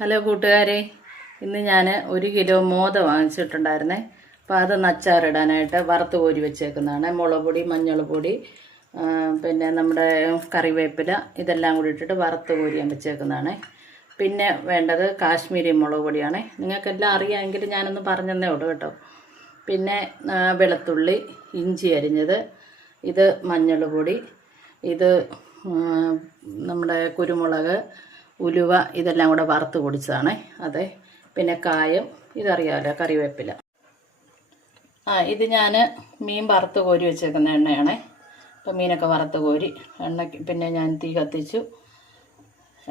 Hello കൂട്ടുകാരെ ഇന്ന് ഞാൻ ഒരു കിലോ മോദ വാങ്ങിച്ചിട്ടുണ്ടായിരുന്നേ. അപ്പോൾ അത് നച്ചാറിടാനായിട്ട് വറുത്ത് കോരി വെച്ചേക്കുന്നതാണ്. മുളക് പൊടി മഞ്ഞൾ പൊടി പിന്നെ നമ്മുടെ കറിവേപ്പില ഇതെല്ലാം കൂടി ഇട്ടിട്ട് വറുത്ത് കോരിയാൻ വെച്ചേക്കുന്നതാണ്. പിന്നെ വേണ്ടത് കാശ്മീരി മുളക് പൊടിയാണ്. നിങ്ങൾക്കെല്ലാം അറിയാമെങ്കിൽ ഞാനൊന്ന് പറഞ്ഞതന്നേ ഉള്ളൂ കേട്ടോ. പിന്നെ വെളുത്തുള്ളി ഇഞ്ചി അരിഞ്ഞത് ഇത് മഞ്ഞൾ പൊടി ഇത് നമ്മുടെ കുരുമുളക് ഉലുവ ഇതെല്ലാം കൂടെ വറുത്ത് പൊടിച്ചതാണ്. അതെ. പിന്നെ കായം ഇതറിയാമല്ലോ കറിവേപ്പില. ആ ഇത് ഞാൻ മീൻ വറുത്ത് കോരി വെച്ചേക്കുന്ന എണ്ണയാണ്. അപ്പോൾ മീനൊക്കെ വറുത്ത് കോരി എണ്ണ പിന്നെ ഞാൻ തീ കത്തിച്ചു.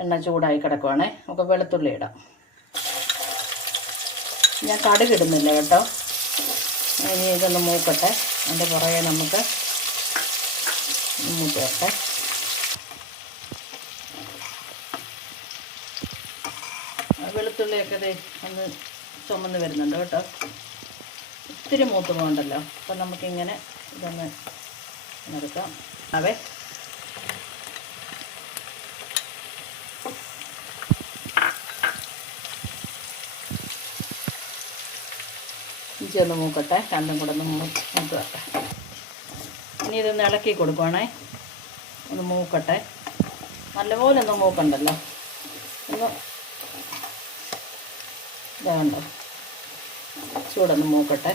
എണ്ണ ചൂടായി കിടക്കുവാണേ. നമുക്ക് വെളുത്തുള്ളി ഇടാം. ഞാൻ കടുക് ഇടുന്നില്ല കേട്ടോ. ഇനി ഇതൊന്ന് മൂക്കട്ടെ. അതിന്റെ പുറകെ നമുക്ക് മൂക്കട്ടെ വെളുത്തുള്ളിയൊക്കെ ദേ ഒന്ന് ചുമന്ന് വരുന്നുണ്ട് കേട്ടോ. ഒത്തിരി മൂത്ത് പോകണ്ടല്ലോ അപ്പം നമുക്കിങ്ങനെ ഇതൊന്ന് എടുക്കാം. അവേ ഇഞ്ചി ഒന്ന് മൂക്കട്ടെ. രണ്ടും കൂടെ ഒന്ന് മൂ മൂത്ത് ഇനി ഇതൊന്ന് ഇളക്കി കൊടുക്കുവാണേ. ഒന്ന് മൂക്കട്ടെ. നല്ലപോലെ ഒന്ന് മൂക്കണ്ടല്ലോ. ഒന്ന് ഇതാണ്ടോ ചൂടൊന്ന് മൂക്കട്ടെ.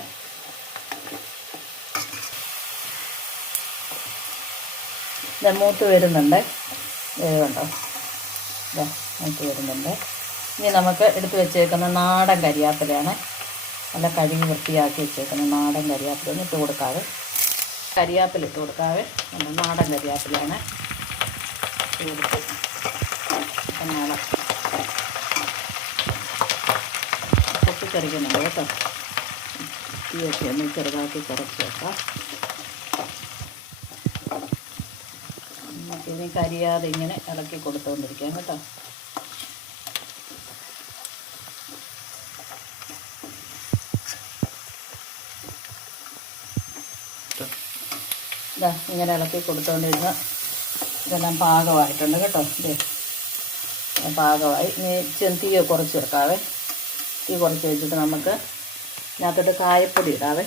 ഇത് മൂത്ത് വരുന്നുണ്ട്. വേവുണ്ടോ ഇതാ മൂത്ത് വരുന്നുണ്ട്. ഇനി നമുക്ക് എടുത്തു വെച്ചേക്കുന്ന നാടൻ കരിയാപ്പിലയാണ് നല്ല കഴുകി വൃത്തിയാക്കി വെച്ചേക്കുന്ന നാടൻ കരിയാപ്പില. ഒന്ന് ഇട്ട് കൊടുക്കാവേ. കരിയാപ്പില ഇട്ട് കൊടുക്കാവേ. നാടൻ കരിയാപ്പിലയാണ്. ഇട്ട് കൊടുത്ത്. പൊട്ടിത്തെറിക്കുന്നുണ്ട് കേട്ടോ. തീയൊക്കെ ഒന്ന് ചെറുതാക്കി കുറച്ച് വെക്കാം. നമുക്കിനി കരിയാതെ ഇങ്ങനെ ഇളക്കി കൊടുത്തുകൊണ്ടിരിക്കാം കേട്ടോ. ഇങ്ങനെ ഇളക്കി കൊടുത്തുകൊണ്ടിരുന്ന ഇതെല്ലാം പാകമായിട്ടുണ്ട് കേട്ടോ. പാകമായി. ഇനി ചെന്തിയെ കുറച്ച് വെക്കാവേ തീ കുറച്ച് വെച്ചിട്ട് നമുക്ക് ഇതിനകത്തോട്ട് കായപ്പൊടി ഇടാവേ.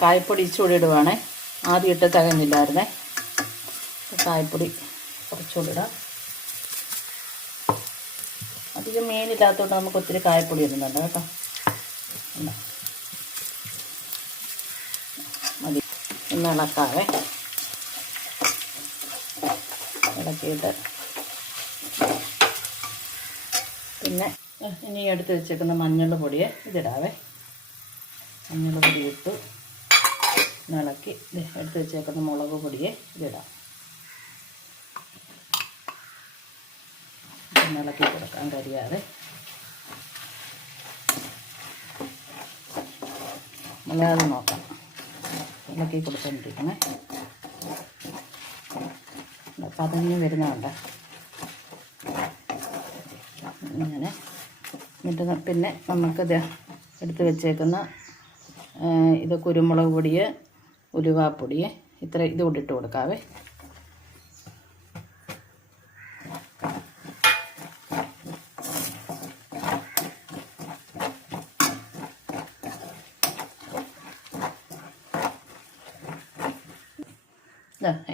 കായപ്പൊടി ഇച്ചുകൂടി ഇടുവാണേ. ആദ്യം ഇട്ട് തികഞ്ഞില്ലായിരുന്നേ. കായപ്പൊടി കുറച്ചുകൂടി ഇടാം. അധികം മീനില്ലാത്തതുകൊണ്ട് നമുക്ക് ഒത്തിരി കായപ്പൊടി ഇടുന്നുണ്ട് കേട്ടോ. മതി. ഒന്ന് ഇളക്കാവേ. ഇളക്കിയിട്ട്. പിന്നെ ഇനി എടുത്ത് വെച്ചേക്കുന്ന മഞ്ഞൾ പൊടിയെ ഇതിടാവേ. മഞ്ഞൾ പൊടി ഇട്ടു. ഇളക്കി. എടുത്ത് വെച്ചേക്കുന്ന മുളക് പൊടിയെ ഇതിടാം. ഇളക്കി കൊടുക്കാൻ കഴിയാതെ. മുളകാതെ നോക്കാം. ഇളക്കി കൊടുത്തോണ്ടിരിക്കണേ പതഞ്ഞ് വരുന്നുണ്ട് ഇങ്ങനെ. എന്നിട്ട് പിന്നെ നമുക്കിത് എടുത്ത് വെച്ചേക്കുന്ന ഇത് കുരുമുളക് പൊടി ഉലുവാപ്പൊടിയെ ഇത്ര ഇത് കൊടുക്കാവേ.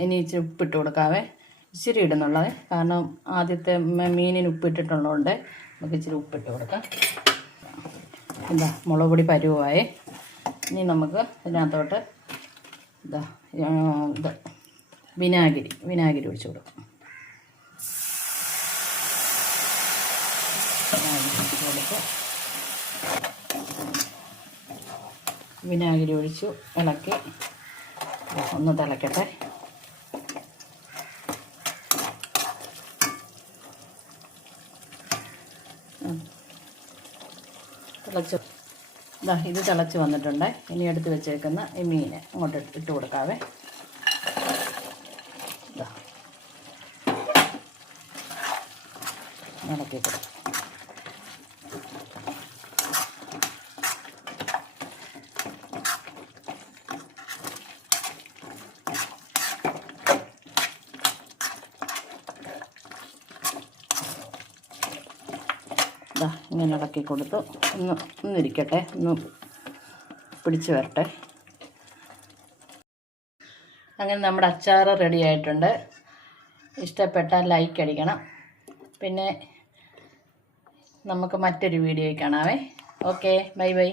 ഇനി ഇച്ചിരി ഉപ്പിട്ട് കൊടുക്കാവേ. ഇച്ചിരി ഇടുന്നുള്ളത് കാരണം ആദ്യത്തെ മീനിന് ഉപ്പിട്ടിട്ടുള്ളതുകൊണ്ട് നമുക്ക് ഇച്ചിരി ഉപ്പിട്ട് കൊടുക്കാം. എന്താ മുളക് പൊടി പരുവായി. ഇനി നമുക്ക് ഇതിനകത്തോട്ട് ഇതാ ഇത് വിനാഗിരി വിനാഗിരി ഒഴിച്ചു കൊടുക്കും. വിനാഗിരി ഒഴിച്ചു ഇളക്കി. ഒന്ന് തിളക്കട്ടെ. തിളച്ച് ഇതാ ഇത് തിളച്ച് വന്നിട്ടുണ്ട്. ഇനി എടുത്ത് വെച്ചേക്കുന്ന ഈ മീൻ അങ്ങോട്ട് ഇട്ട് കൊടുക്കാവേ. ഇതാ ഇളക്കി കൊടുക്കും. ദാ ഇങ്ങനെ ഇളക്കി കൊടുത്തു. ഒന്ന് ഒന്നിരിക്കട്ടെ ഒന്ന് പിടിച്ചു വരട്ടെ. അങ്ങനെ നമ്മുടെ അച്ചാർ റെഡി ആയിട്ടുണ്ട്. ഇഷ്ടപ്പെട്ടാൽ ലൈക്ക് അടിക്കണം. പിന്നെ നമുക്ക് മറ്റൊരു വീഡിയോയിൽ കാണാവേ. Okay bye bye